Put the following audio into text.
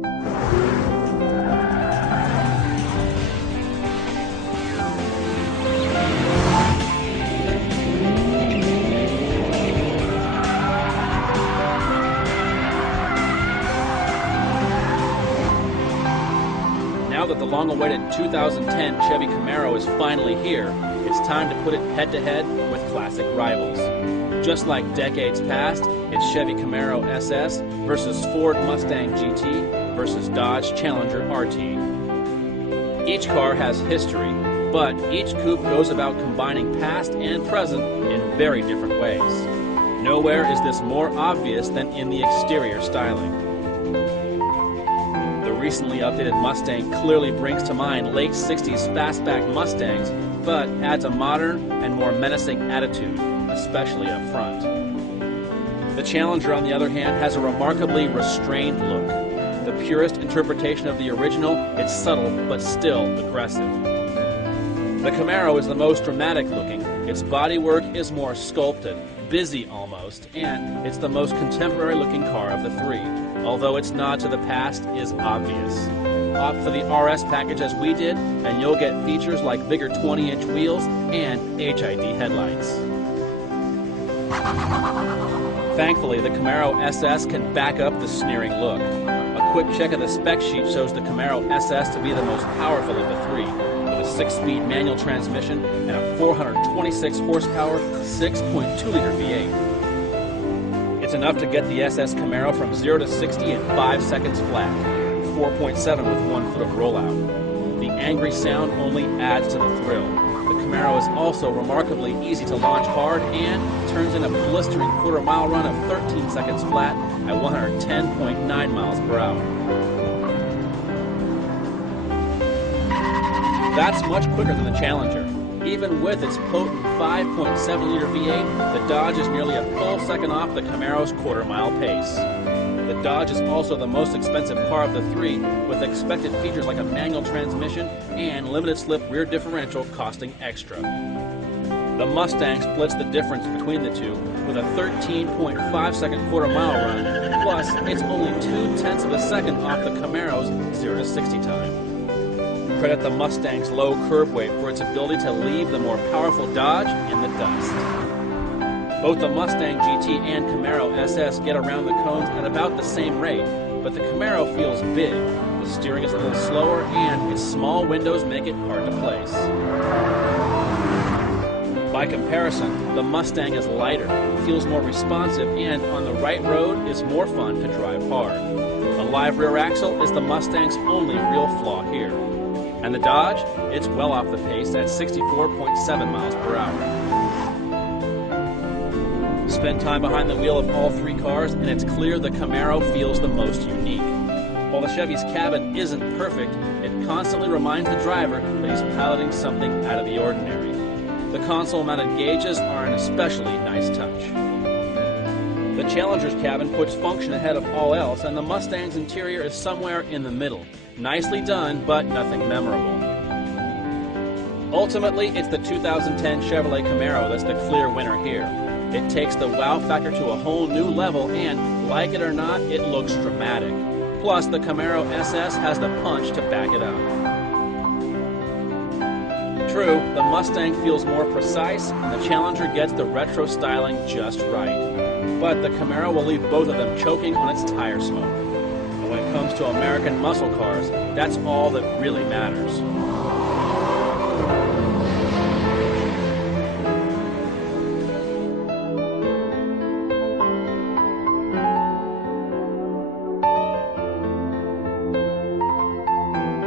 Now that the long-awaited 2010 Chevy Camaro is finally here, it's time to put it head-to-head with classic rivals. Just like decades past, it's Chevy Camaro SS versus Ford Mustang GT versus Dodge Challenger RT. Each car has history, but each coupe goes about combining past and present in very different ways. Nowhere is this more obvious than in the exterior styling. The recently updated Mustang clearly brings to mind late 60s fastback Mustangs, but adds a modern and more menacing attitude, especially up front. The Challenger, on the other hand, has a remarkably restrained look. The purest interpretation of the original, it's subtle but still aggressive. The Camaro is the most dramatic looking. Its bodywork is more sculpted, busy almost, and it's the most contemporary looking car of the three, although its nod to the past is obvious. Opt for the RS package as we did, and you'll get features like bigger 20-inch wheels and HID headlights. Thankfully, the Camaro SS can back up the sneering look. A quick check of the spec sheet shows the Camaro SS to be the most powerful of the three, with a 6-speed manual transmission and a 426 horsepower, 6.2-liter V8. It's enough to get the SS Camaro from 0 to 60 in 5 seconds flat, 4.7 with 1 foot of rollout. The angry sound only adds to the thrill. The Camaro is also remarkably easy to launch hard and turns in a blistering quarter-mile run of 13 seconds flat at 110.9 miles per hour. That's much quicker than the Challenger. Even with its potent 5.7-liter V8, the Dodge is nearly a full second off the Camaro's quarter-mile pace. The Dodge is also the most expensive car of the three, with expected features like a manual transmission and limited-slip rear differential costing extra. The Mustang splits the difference between the two with a 13.5-second quarter-mile run, plus it's only 0.2 of a second off the Camaro's 0 to 60 time. Credit the Mustang's low curb weight for its ability to leave the more powerful Dodge in the dust. Both the Mustang GT and Camaro SS get around the cones at about the same rate, but the Camaro feels big. The steering is a little slower, and its small windows make it hard to place. By comparison, the Mustang is lighter, feels more responsive, and on the right road is more fun to drive hard. A live rear axle is the Mustang's only real flaw here. And the Dodge, it's well off the pace at 64.7 miles per hour. Spend time behind the wheel of all three cars, and it's clear the Camaro feels the most unique. While the Chevy's cabin isn't perfect, it constantly reminds the driver that he's piloting something out of the ordinary. The console-mounted gauges are an especially nice touch. The Challenger's cabin puts function ahead of all else, and the Mustang's interior is somewhere in the middle. Nicely done, but nothing memorable. Ultimately, it's the 2010 Chevrolet Camaro that's the clear winner here. It takes the wow factor to a whole new level, and, like it or not, it looks dramatic. Plus, the Camaro SS has the punch to back it up. True, the Mustang feels more precise, and the Challenger gets the retro styling just right. But the Camaro will leave both of them choking on its tire smoke. And when it comes to American muscle cars, that's all that really matters.